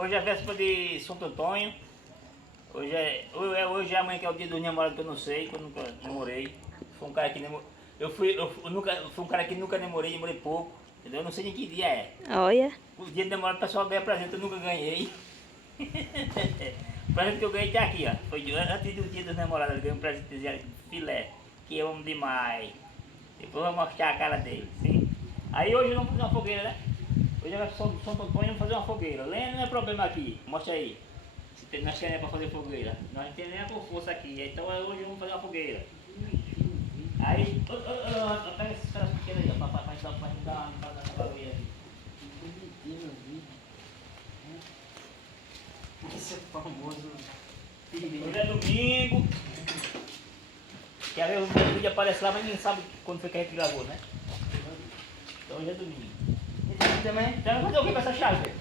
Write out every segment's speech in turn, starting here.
Hoje é véspera de Santo Antônio. Hoje é amanhã que é o dia dos namorados que eu não sei, que eu nunca namorei. Fui um cara que fui um cara que nunca namorei pouco. Entendeu? Eu não sei nem que dia é. Olha. O dia de namorado o pessoal ganha presente, eu nunca ganhei. O presente que eu ganhei tá aqui, ó. Foi antes do dia dos namorados, eu ganhei um presente de filé, que eu amo demais. Depois eu vou mostrar a cara dele, sim. Aí hoje vamos fazer uma fogueira, né? Hoje é Santo Antônio, vamos fazer uma fogueira. Lendo não é problema aqui, mostra aí. Nós queremos para fazer fogueira. Nós não temos nem por força aqui, então hoje vamos fazer uma fogueira. Aí, pega esses caras pequenos aí, ó, para dar uma barulhinha aqui. Esse é famoso. Hoje é domingo. Quer ver, o vídeo aparece lá, mas ninguém sabe quando foi que a gente gravou, né? Então hoje é domingo. Esse aqui também? Então vai fazer o que com essa chave, velho?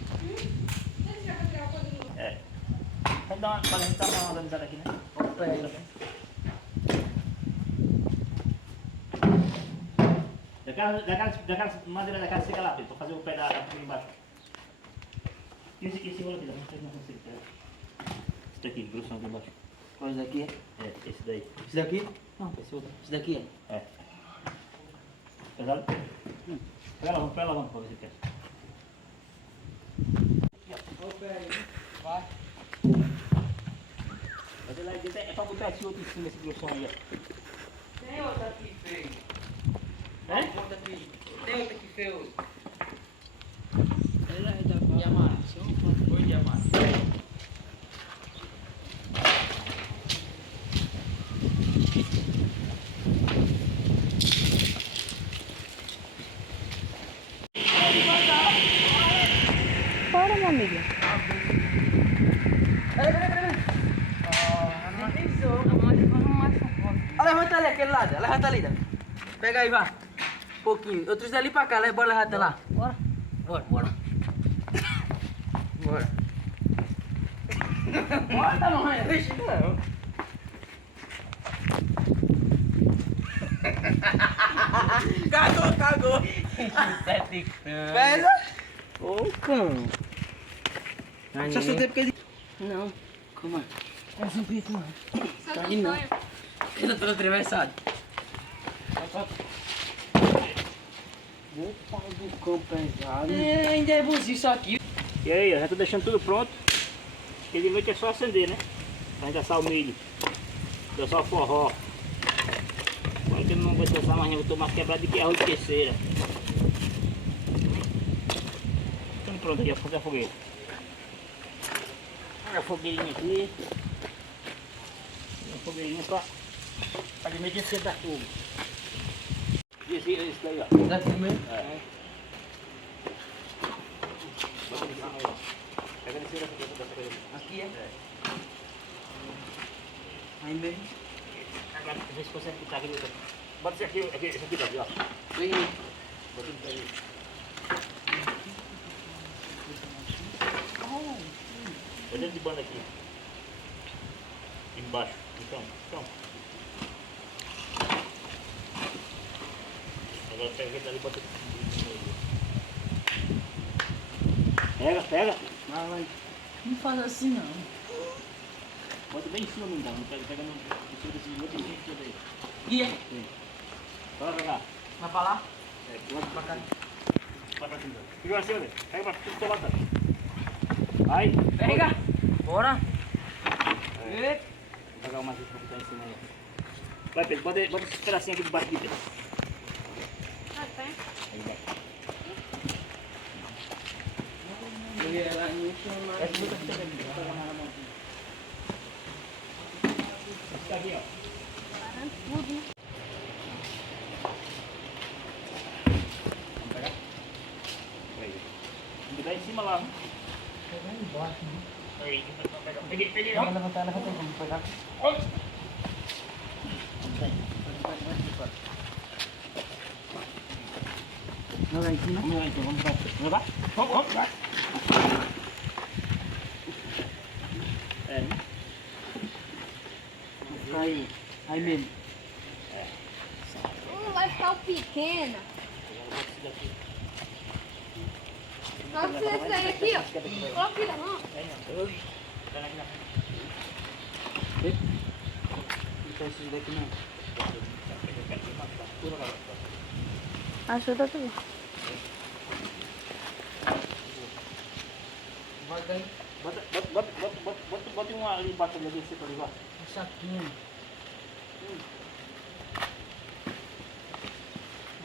É. Vamos dar a gente dar uma organizada aqui, né? Opa, aí. Daquela madeira da casa seca lá, Pedro, pra fazer o pé da aqui embaixo. E esse rolo aqui, não sei se não consigo pegar. Esse daqui, grossão aqui embaixo. Qual esse daqui? É, esse daí. Esse daqui? Não, esse outro. Esse daqui? É. Pesado? Vamos pra ver se quer. Opa, aí. Vai. Mas lá dentro é pra botar esse outro em cima, esse grossão aí, ó. Tem outro aqui feio. É? Outro aqui. Tem outro aqui feio. Ela é da Diamante. Oi, diamante. Bora, minha amiga. Peraí. Levanta ali aquele lado, levanta ali. Pega aí, vai. Um pouquinho. Eu trouxe ali pra cá, bora levar até lá. Bora. Bora. Bora, mamãe. Deixa não. Cagou. Pesa. Ô, cão. Só soltei porque ele... Não. Como é? É um preto, mano. Tá aí não. Eu não tô atravessado. Opa, do cão pesado. É, ainda é bonzinho isso aqui. E aí, eu já tô deixando tudo pronto. Porque de noite é só acender, né? Pra gente assar o milho. Dançar o forró. Agora que eu não vou dançar mais, eu tô mais quebrado do que arroz de terceira. Tudo pronto aqui, vou fazer a fogueira. Olha a fogueirinha aqui. Uma fogueirinha pra de noite esquentar fogo. E esse daí, ó. Daqui mesmo? É. Bota em cima aí, ó. Pega em cima dessa coisa. Aqui é? Aí mesmo. Agora, vê se consegue botar aqui no outro. Bota esse aqui, esse aqui, ó. Vem aí. Bota isso aí. Olha dentro de banda aqui. Embaixo. Então. Agora pega aquele dali e bota Pega. Vai. Não faz assim não. Bota bem em cima, não dá. Não pega no cima desse outro jeito todo aí. E é? Sim. Bora pra cá. Vai pra lá? É, lá pra cá. Vai pra cima. Fica assim, olha. Pega pra tudo teu lado. Vai. Pega. Bora. Vou pegar uma vez pra botar em cima aí. Vai, Pedro. Bota esses pedacinhos aqui debaixo de Pedro. Aí vai. Ela não chama. Essa muita fica aqui. Vou pegar mais na mão. Fica aqui, ó. Vamos pegar? Aí. Vamos botar em cima lá, né? Pega embaixo, né? Aí, peguei. Vamos levantar, vamos pegar. Não vai aqui, não? Vamos lá então, vamos levar? Vamos, vai. É, né? Aí mesmo. Vai ficar o pequeno. Agora bota esse daqui. Coloca esse daí aqui, ó. Coloca aqui na mão. Então esses daqui não. Ajuda tu. Vai cair Bota uma ali embaixo ali, você pode levar. um saquinho.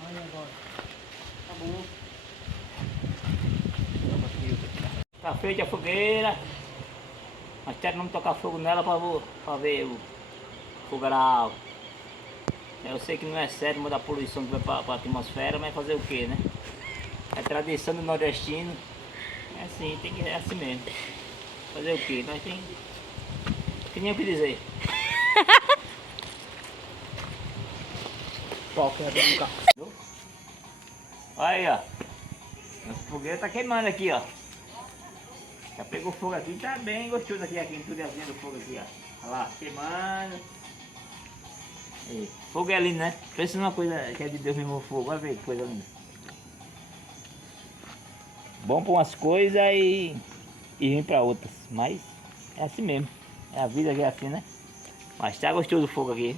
Olha agora. Tá bom. Tá feita a fogueira. Mas quero não tocar fogo nela pra ver o fogaral. Eu sei que não é certo mudar a poluição que vai pra atmosfera, mas fazer o que, né? É tradição do nordestino. É assim, tem que é assim mesmo. Fazer o que? Nós tem que nem o que dizer. Pau que é do carro. Aí, ó. Nossa fogueira tá queimando aqui, ó. Já pegou fogo aqui, tá bem gostoso aqui, a quenturezinha do fogo aqui, ó. Olha lá, queimando. Aí, fogo é lindo, né? Pensa numa coisa que é de Deus mesmo, o fogo. Olha ver que coisa linda. Bom pra umas coisas e ruim pra outras. Mas é assim mesmo. É a vida que é assim, né? Mas tá gostoso o fogo aqui.